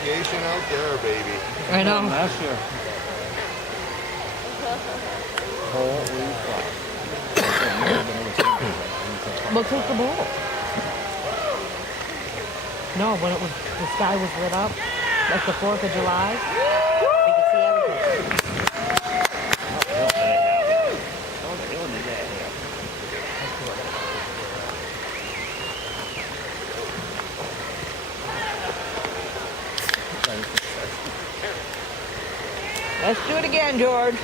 segregation out there, baby. I know. Last year. Holy fuck. We'll take the ball. No, when it was the sky was lit up, like the 4th of July, we could see everything. Let's do it again, George.